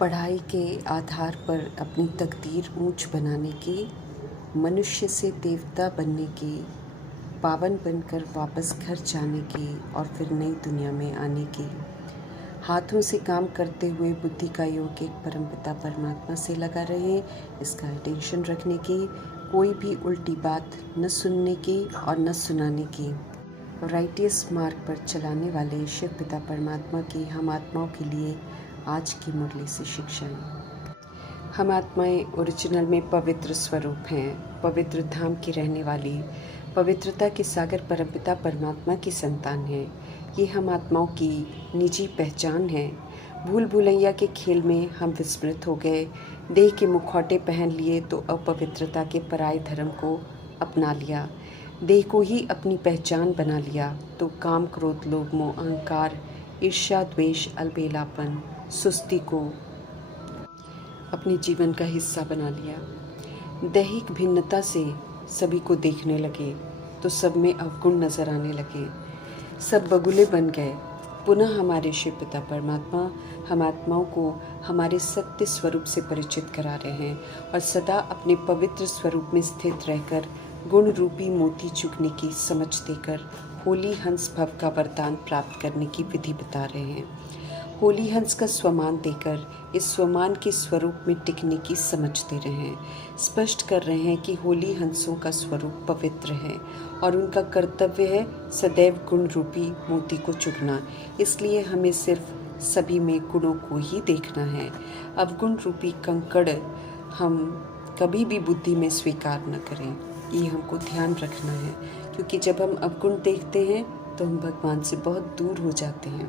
पढ़ाई के आधार पर अपनी तकदीर ऊंच बनाने की, मनुष्य से देवता बनने की, पावन बनकर वापस घर जाने की और फिर नई दुनिया में आने की, हाथों से काम करते हुए बुद्धि का योग एक परमपिता परमात्मा से लगा रहे, इसका अटेंशन रखने की, कोई भी उल्टी बात न सुनने की और न सुनाने की, राइटियस मार्ग पर चलाने वाले शिव पिता परमात्मा की हम आत्माओं के लिए आज की मुरली से शिक्षाएं। हम आत्माएं ओरिजिनल में पवित्र स्वरूप हैं, पवित्र धाम की रहने वाली, पवित्रता के सागर परमपिता परमात्मा की संतान हैं। ये हम आत्माओं की निजी पहचान है। भूल भुलैया के खेल में हम विस्मृत हो गए, देह के मुखौटे पहन लिए तो अपवित्रता के पराये धर्म को अपना लिया, देह को ही अपनी पहचान बना लिया तो काम क्रोध लोभ मोह अहंकार ईर्ष्या द्वेष अलबेलापन सुस्ती को अपने जीवन का हिस्सा बना लिया। दैहिक भिन्नता से सभी को देखने लगे तो सब में अवगुण नजर आने लगे, सब बगुले बन गए। पुनः हमारे शिव पिता परमात्मा हम आत्माओं को हमारे सत्य स्वरूप से परिचित करा रहे हैं और सदा अपने पवित्र स्वरूप में स्थित रहकर गुण रूपी मोती चुगने की समझ देकर होली हंस भव का वरदान प्राप्त करने की विधि बता रहे हैं। होली हंस का स्वमान देकर इस स्वमान के स्वरूप में टिकने की समझ दे रहे हैं। स्पष्ट कर रहे हैं कि होली हंसों का स्वरूप पवित्र है और उनका कर्तव्य है सदैव गुण रूपी मोती को चुगना। इसलिए हमें सिर्फ सभी में गुणों को ही देखना है। अवगुण रूपी कंकड़ हम कभी भी बुद्धि में स्वीकार न करें, ये हमको ध्यान रखना है, क्योंकि जब हम अवगुण देखते हैं तो हम भगवान से बहुत दूर हो जाते हैं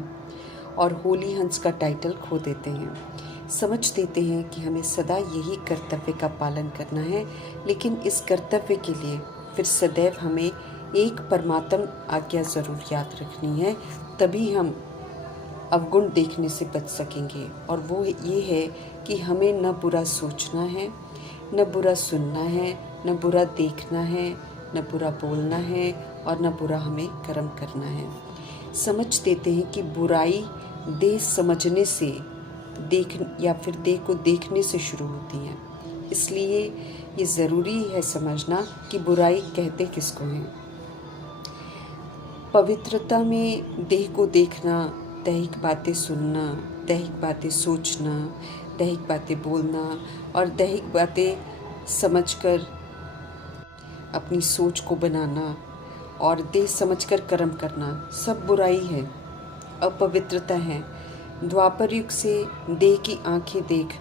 और होली हंस का टाइटल खो देते हैं। समझ देते हैं कि हमें सदा यही कर्तव्य का पालन करना है, लेकिन इस कर्तव्य के लिए फिर सदैव हमें एक परमात्म आज्ञा ज़रूर याद रखनी है, तभी हम अवगुण देखने से बच सकेंगे। और वो ये है कि हमें न बुरा सोचना है, न बुरा सुनना है, न बुरा देखना है, न बुरा बोलना है और न बुरा हमें कर्म करना है। समझ देते हैं कि बुराई देह समझने से देह को देखने से शुरू होती है। इसलिए ये ज़रूरी है समझना कि बुराई कहते किसको हैं। पवित्रता में देह को देखना, दैहिक बातें सुनना, दैहिक बातें सोचना, दैहिक बातें बोलना और दैहिक बातें समझकर अपनी सोच को बनाना और देह समझकर कर्म करना सब बुराई है, अपवित्रता है। द्वापर युग से देह की आंखें देख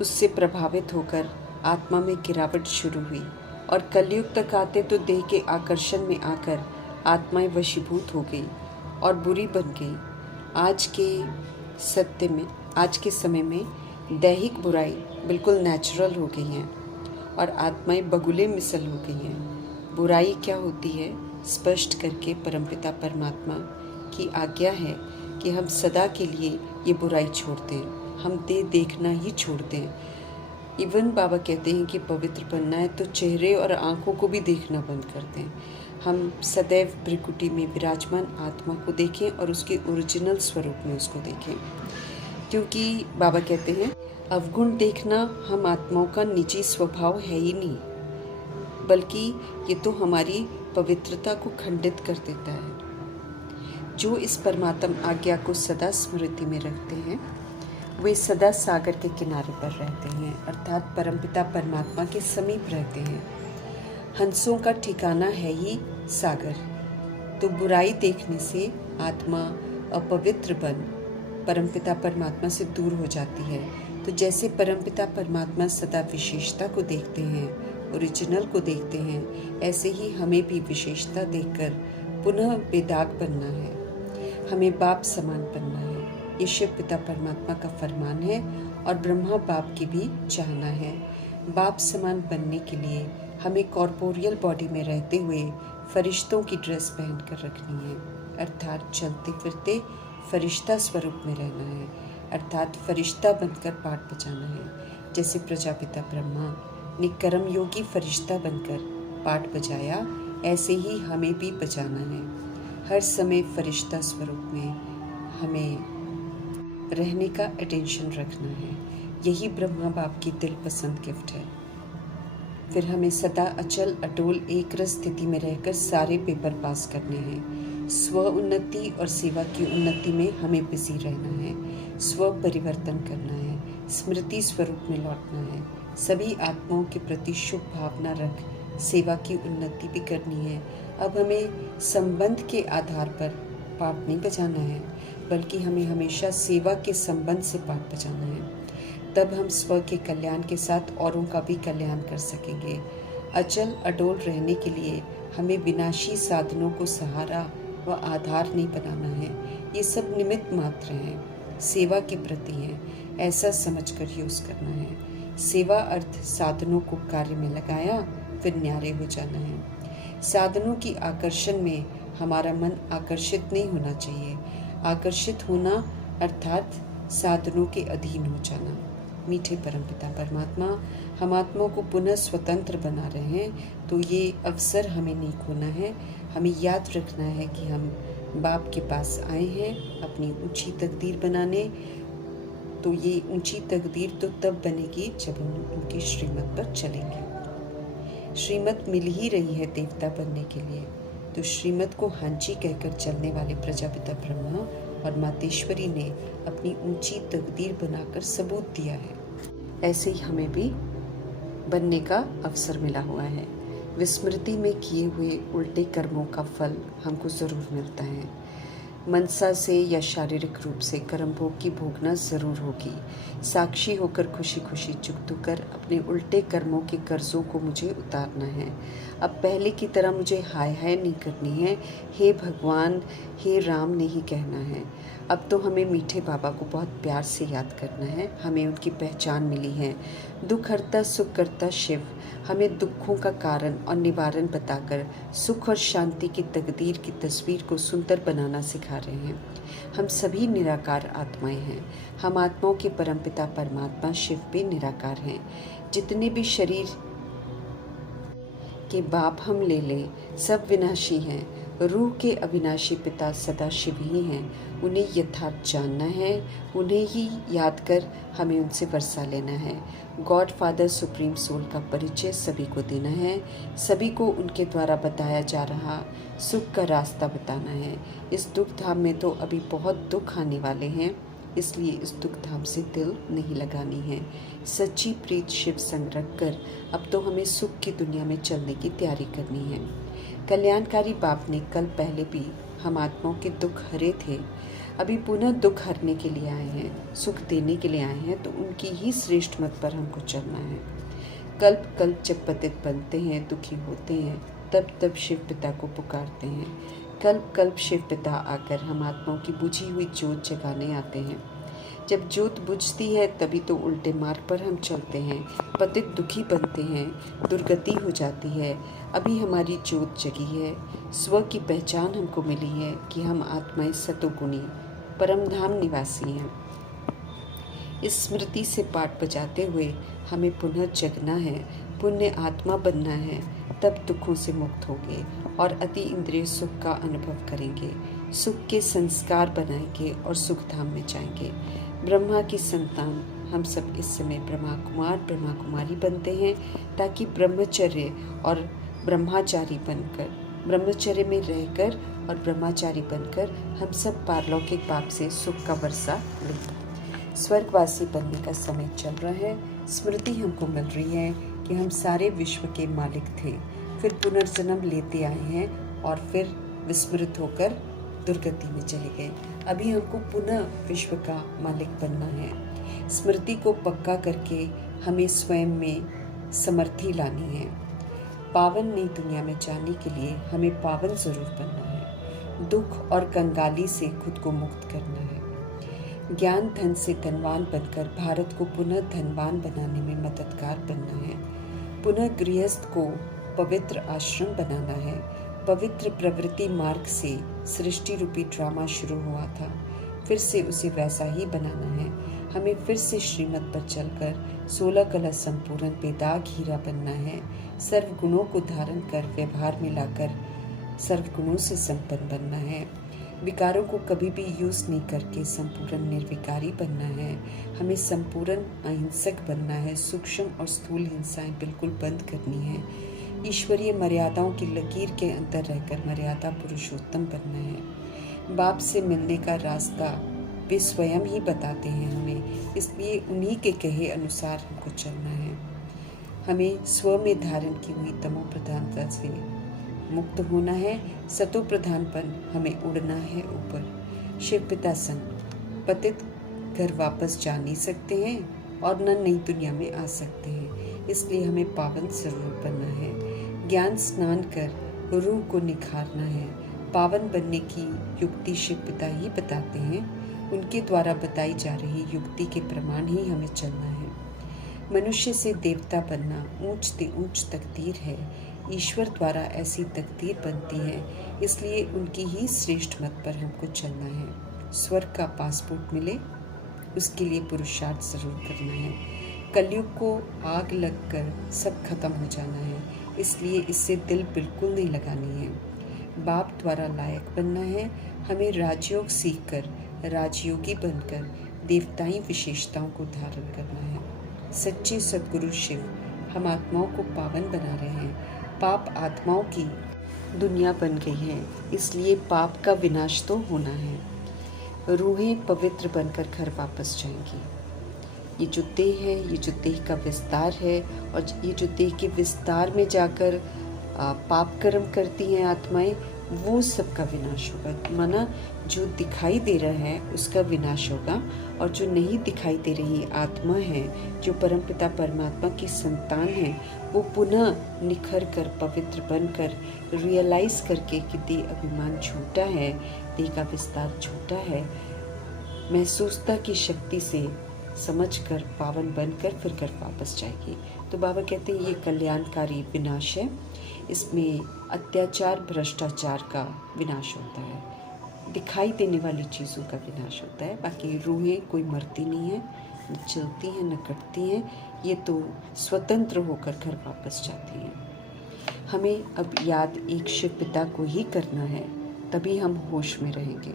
उससे प्रभावित होकर आत्मा में गिरावट शुरू हुई और कलयुग तक आते तो देह के आकर्षण में आकर आत्माएं वशीभूत हो गई और बुरी बन गई। आज के समय में दैहिक बुराई बिल्कुल नेचुरल हो गई हैं और आत्माएं बगुले मिसल हो गई हैं। बुराई क्या होती है स्पष्ट करके परमपिता परमात्मा की आज्ञा है कि हम सदा के लिए ये बुराई छोड़ दें, हम देखना ही छोड़ दें। इवन बाबा कहते हैं कि पवित्र बनना है तो चेहरे और आंखों को भी देखना बंद कर दें। हम सदैव भ्रिकुटी में विराजमान आत्मा को देखें और उसके ओरिजिनल स्वरूप में उसको देखें, क्योंकि बाबा कहते हैं अवगुण देखना हम आत्माओं का निजी स्वभाव है ही नहीं, बल्कि ये तो हमारी पवित्रता को खंडित कर देता है। जो इस परमात्म आज्ञा को सदा स्मृति में रखते हैं वे सदा सागर के किनारे पर रहते हैं, अर्थात परमपिता परमात्मा के समीप रहते हैं। हंसों का ठिकाना है ही सागर, तो बुराई देखने से आत्मा अपवित्र बन परमपिता परमात्मा से दूर हो जाती है। तो जैसे परमपिता परमात्मा सदा विशेषता को देखते हैं, ओरिजिनल को देखते हैं, ऐसे ही हमें भी विशेषता देखकर पुनः बेदाग बनना है, हमें बाप समान बनना है। ये शिव पिता परमात्मा का फरमान है और ब्रह्मा बाप की भी चाहना है। बाप समान बनने के लिए हमें कॉर्पोरियल बॉडी में रहते हुए फरिश्तों की ड्रेस पहन कर रखनी है, अर्थात चलते फिरते फरिश्ता स्वरूप में रहना है, अर्थात फरिश्ता बनकर पाठ बजाना है। जैसे प्रजापिता ब्रह्मा ने कर्म योगी फरिश्ता बनकर पाठ बजाया, ऐसे ही हमें भी बजाना है। हर समय फरिश्ता स्वरूप में हमें रहने का अटेंशन रखना है। यही ब्रह्मा बाप की दिल पसंद गिफ्ट है। फिर हमें सदा अचल अटोल एक रस स्थिति में रहकर सारे पेपर पास करने हैं। स्व उन्नति और सेवा की उन्नति में हमें बिजी रहना है। स्व परिवर्तन करना है, स्मृति स्वरूप में लौटना है। सभी आत्माओं के प्रति शुभ भावना रख सेवा की उन्नति भी करनी है। अब हमें संबंध के आधार पर पाठ नहीं बजाना है, बल्कि हमें हमेशा सेवा के संबंध से पाठ बजाना है। तब हम स्व के कल्याण के साथ औरों का भी कल्याण कर सकेंगे। अचल अडोल रहने के लिए हमें विनाशी साधनों को सहारा व आधार नहीं बनाना है। ये सब निमित्त मात्र हैं, सेवा के प्रति हैं, ऐसा समझकर यूज करना है। सेवा अर्थ साधनों को कार्य में लगाया फिर न्यारे हो जाना है। साधनों की आकर्षण में हमारा मन आकर्षित नहीं होना चाहिए। आकर्षित होना अर्थात साधनों के अधीन हो जाना। मीठे परमपिता परमात्मा, हम आत्माओं को पुनः स्वतंत्र बना रहे हैं, तो ये अवसर हमें नहीं खोना है। हमें याद रखना है कि हम बाप के पास आए हैं अपनी ऊंची तकदीर बनाने। तो ये ऊंची तकदीर तो तब बनेगी जब हम उनकी श्रीमत पर चलेंगे। श्रीमत मिल ही रही है देवता बनने के लिए, तो श्रीमत को हांची कहकर चलने वाले प्रजापिता ब्रह्मा और मातेश्वरी ने अपनी ऊंची तकदीर बनाकर सबूत दिया है। ऐसे ही हमें भी बनने का अवसर मिला हुआ है। विस्मृति में किए हुए उल्टे कर्मों का फल हमको ज़रूर मिलता है। मनसा से या शारीरिक रूप से कर्म भोग की भोगना ज़रूर होगी। साक्षी होकर खुशी खुशी चुकतू कर अपने उल्टे कर्मों के कर्जों को मुझे उतारना है। अब पहले की तरह मुझे हाय हाय नहीं करनी है, हे भगवान हे राम नहीं कहना है। अब तो हमें मीठे बाबा को बहुत प्यार से याद करना है। हमें उनकी पहचान मिली है, दुख हरता सुख करता शिव। हमें दुखों का कारण और निवारण बताकर सुख और शांति की तकदीर की तस्वीर को सुंदर बनाना सिखा रहे हैं। हम सभी निराकार आत्माएं हैं। हम आत्माओं के परमपिता परमात्मा शिव भी निराकार हैं। जितने भी शरीर के बाप हम ले लें, सब विनाशी हैं। रूह के अविनाशी पिता सदा शिव ही हैं। उन्हें यथार्थ जानना है, उन्हें ही याद कर हमें उनसे वर्षा लेना है। गॉड फादर सुप्रीम सोल का परिचय सभी को देना है। सभी को उनके द्वारा बताया जा रहा सुख का रास्ता बताना है। इस दुख धाम में तो अभी बहुत दुख आने वाले हैं, इसलिए इस दुख धाम से दिल नहीं लगानी है। सच्ची प्रीत शिव संग रख कर अब तो हमें सुख की दुनिया में चलने की तैयारी करनी है। कल्याणकारी बाप ने कल पहले भी हम आत्माओं के दुख हरे थे, अभी पुनः दुख हरने के लिए आए हैं, सुख देने के लिए आए हैं, तो उनकी ही श्रेष्ठ मत पर हमको चलना है। कल्प कल्प जब पतित बनते हैं, दुखी होते हैं, तब तब शिव पिता को पुकारते हैं। कल्प कल्प शिव पिता आकर हम आत्माओं की बुझी हुई जोत जगाने आते हैं। जब जोत बुझती है तभी तो उल्टे मार्ग पर हम चलते हैं, पतित दुखी बनते हैं, दुर्गति हो जाती है। अभी हमारी जोत जगी है, स्व की पहचान हमको मिली है कि हम आत्माएं सतोगुणी परमधाम निवासी हैं। इस स्मृति से पाठ बजाते हुए हमें पुनः जगना है, पुण्य आत्मा बनना है, तब दुखों से मुक्त होंगे और अति इंद्रिय सुख का अनुभव करेंगे। सुख के संस्कार बनाएंगे और सुख धाम में जाएंगे। ब्रह्मा की संतान हम सब इस समय ब्रह्मा कुमार ब्रह्मा कुमारी बनते हैं, ताकि ब्रह्मचर्य और ब्रह्माचारी बनकर, ब्रह्मचर्य में रहकर और ब्रह्माचारी बनकर हम सब पारलौकिक बाप से सुख का वर्षा लें। स्वर्गवासी बनने का समय चल रहा है। स्मृति हमको मिल रही है कि हम सारे विश्व के मालिक थे, फिर पुनर्जन्म लेते आए हैं और फिर विस्मृत होकर दुर्गति में चले गए। अभी हमको पुनः विश्व का मालिक बनना है। स्मृति को पक्का करके हमें स्वयं में समर्थी लानी है। पावन नई दुनिया में जाने के लिए हमें पावन जरूर बनना है। दुख और कंगाली से खुद को मुक्त करना है। ज्ञान धन से धनवान बनकर भारत को पुनः धनवान बनाने में मददगार बनना है। पुनः गृहस्थ को पवित्र आश्रम बनाना है। पवित्र प्रवृत्ति मार्ग से सृष्टि रूपी ड्रामा शुरू हुआ था, फिर से उसे वैसा ही बनाना है। हमें फिर से श्रीमत पर चलकर 16 कला संपूर्ण बेदाग हीरा बनना है। सर्व गुणों को धारण कर व्यवहार में लाकर सर्व गुणों से संपन्न बनना है। विकारों को कभी भी यूज़ नहीं करके संपूर्ण निर्विकारी बनना है। हमें संपूर्ण अहिंसक बनना है। सूक्ष्म और स्थूल हिंसाएं बिल्कुल बंद करनी है। ईश्वरीय मर्यादाओं की लकीर के अंदर रहकर मर्यादा पुरुषोत्तम बनना है। बाप से मिलने का रास्ता वे स्वयं ही बताते हैं हमें, इसलिए उन्हीं के कहे अनुसार हमको चलना है। हमें स्व में धारण की हुई तमो प्रधानता से मुक्त होना है। सतो प्रधानपन हमें उड़ना है ऊपर। शिव पिता संग पतित घर वापस जा नहीं सकते हैं और न नई दुनिया में आ सकते हैं, इसलिए हमें पावन जरूर बनना है। ज्ञान स्नान कर रूह को निखारना है। पावन बनने की युक्ति शिव पिता ही बताते हैं। उनके द्वारा बताई जा रही युक्ति के प्रमाण ही हमें चलना है। मनुष्य से देवता बनना ऊंच से ऊंच तकदीर है। ईश्वर द्वारा ऐसी तकदीर बनती है, इसलिए उनकी ही श्रेष्ठ मत पर हमको चलना है। स्वर्ग का पासपोर्ट मिले उसके लिए पुरुषार्थ जरूर करना है। कलयुग को आग लगकर सब खत्म हो जाना है, इसलिए इससे दिल बिल्कुल नहीं लगानी है। बाप द्वारा लायक बनना है। हमें राजयोग सीखकर राजयोगी बनकर देवताई विशेषताओं को धारण करना है। सच्चे सद्गुरु शिव हम आत्माओं को पावन बना रहे हैं। पाप आत्माओं की दुनिया बन गई है, इसलिए पाप का विनाश तो होना है। रूहें पवित्र बनकर घर वापस जाएंगी। ये जो देह है, ये जो देह का विस्तार है, और ये जो देह के विस्तार में जाकर पाप कर्म करती हैं आत्माएं, वो सब का विनाश होगा। माना जो दिखाई दे रहा है उसका विनाश होगा, और जो नहीं दिखाई दे रही आत्मा है, जो परमपिता परमात्मा की संतान है, वो पुनः निखर कर पवित्र बनकर रियलाइज करके कि देह अभिमान झूठा है, देह का विस्तार झूठा है, महसूसता की शक्ति से समझकर पावन बनकर फिर घर वापस जाएगी। तो बाबा कहते हैं ये कल्याणकारी विनाश है। इसमें अत्याचार भ्रष्टाचार का विनाश होता है, दिखाई देने वाली चीज़ों का विनाश होता है। बाकी रूहें कोई मरती नहीं है, न चलती हैं न कटती हैं, ये तो स्वतंत्र होकर घर वापस जाती हैं। हमें अब याद एक शिव पिता को ही करना है, तभी हम होश में रहेंगे,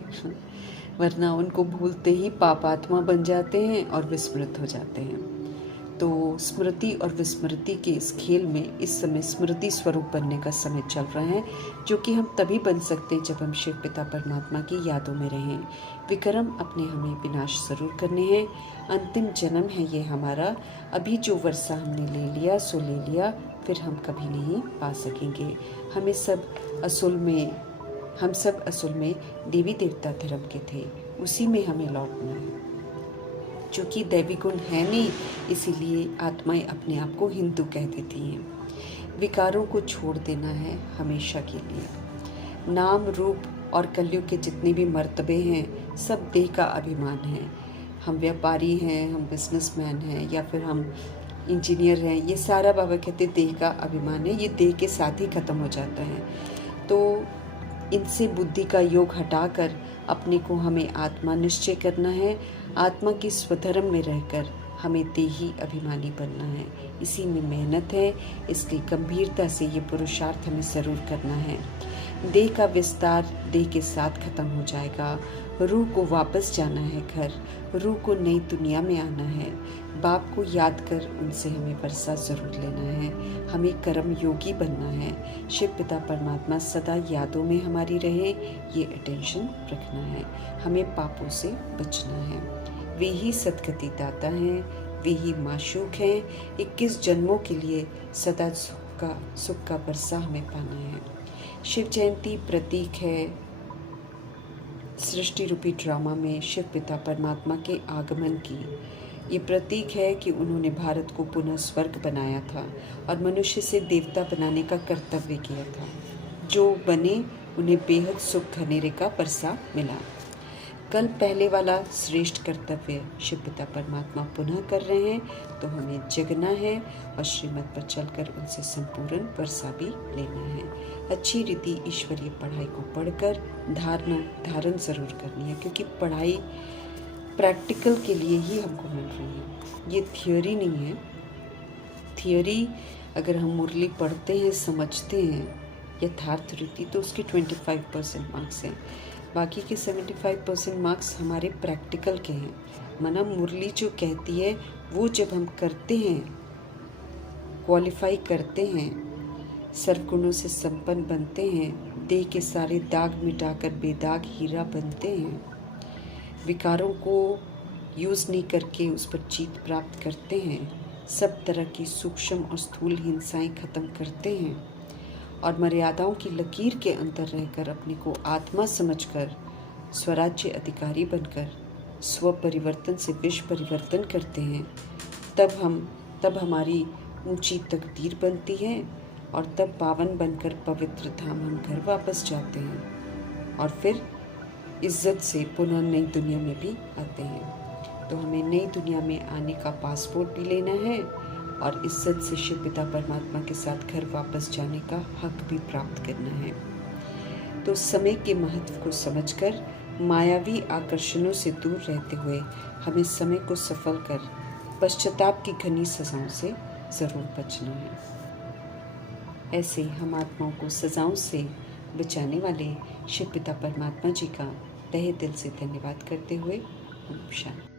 वरना उनको भूलते ही पापात्मा बन जाते हैं और विस्मृत हो जाते हैं। तो स्मृति और विस्मृति के इस खेल में इस समय स्मृति स्वरूप बनने का समय चल रहा है, जो कि हम तभी बन सकते हैं जब हम शिव पिता परमात्मा की यादों में रहें। विक्रम अपने हमें विनाश जरूर करने हैं। अंतिम जन्म है ये हमारा। अभी जो वर्षा हमने ले लिया सो ले लिया, फिर हम कभी नहीं पा सकेंगे। हम सब असल में देवी देवता धर्म के थे, उसी में हमें लौटना है। चूँकि दैवी गुण है नहीं, इसीलिए आत्माएं अपने आप को हिंदू कह देती हैं। विकारों को छोड़ देना है हमेशा के लिए। नाम रूप और कलयुग के जितने भी मर्तबे हैं, सब देह का अभिमान है। हम व्यापारी हैं, हम बिजनेसमैन हैं, या फिर हम इंजीनियर हैं, ये सारा बाबा कहते देह का अभिमान है। ये देह के साथ ही ख़त्म हो जाता है। तो इनसे बुद्धि का योग हटाकर अपने को हमें आत्मा निश्चय करना है। आत्मा की स्वधर्म में रहकर हमें देही अभिमानी बनना है। इसी में मेहनत है, इसलिए गंभीरता से ये पुरुषार्थ हमें ज़रूर करना है। देह का विस्तार देह के साथ खत्म हो जाएगा। रूह को वापस जाना है घर, रूह को नई दुनिया में आना है। बाप को याद कर उनसे हमें वर्षा ज़रूर लेना है। हमें कर्म योगी बनना है। शिव पिता परमात्मा सदा यादों में हमारी रहे, ये अटेंशन रखना है। हमें पापों से बचना है। वे ही सदगति दाता हैं, वे ही माशूक हैं। 21 जन्मों के लिए सदा सुख का वर्षा हमें पाना है। शिव जयंती प्रतीक है सृष्टि रूपी ड्रामा में शिव पिता परमात्मा के आगमन की। ये प्रतीक है कि उन्होंने भारत को पुनः स्वर्ग बनाया था और मनुष्य से देवता बनाने का कर्तव्य किया था। जो बने उन्हें बेहद सुख घनेरे का बरसा मिला। कल पहले वाला श्रेष्ठ कर्तव्य शिव पिता परमात्मा पुनः कर रहे हैं, तो हमें जगना है और श्रीमत पर चलकर उनसे संपूर्ण वर्षा भी लेना है। अच्छी रीति ईश्वरीय पढ़ाई को पढ़कर धारण जरूर करनी है, क्योंकि पढ़ाई प्रैक्टिकल के लिए ही हमको मिल रही है, ये थियोरी नहीं है। थियोरी अगर हम मुरली पढ़ते हैं, समझते हैं यथार्थ रीति, तो उसके 25% मार्क्स हैं। बाकी के 75% मार्क्स हमारे प्रैक्टिकल के हैं। मना मुरली जो कहती है वो जब हम करते हैं, क्वालिफाई करते हैं, सर्वगुणों से संपन्न बनते हैं, देह के सारे दाग मिटाकर बेदाग हीरा बनते हैं, विकारों को यूज़ नहीं करके उस पर जीत प्राप्त करते हैं, सब तरह की सूक्ष्म और स्थूल हिंसाएं खत्म करते हैं और मर्यादाओं की लकीर के अंदर रहकर अपने को आत्मा समझकर स्वराज्य अधिकारी बनकर स्व परिवर्तन से विश्व परिवर्तन करते हैं, तब हमारी ऊंची तकदीर बनती है और तब पावन बनकर पवित्र धाम हम घर वापस जाते हैं और फिर इज्जत से पुनः नई दुनिया में भी आते हैं। तो हमें नई दुनिया में आने का पासपोर्ट भी लेना है और इज्जत से शिव पिता परमात्मा के साथ घर वापस जाने का हक भी प्राप्त करना है। तो समय के महत्व को समझकर मायावी आकर्षणों से दूर रहते हुए हमें समय को सफल कर पश्चाताप की घनी सजाओं से ज़रूर बचना है। ऐसे हम आत्माओं को सजाओं से बचाने वाले शिव पिता परमात्मा जी का तहे दिल से धन्यवाद करते हुए ओम शांति।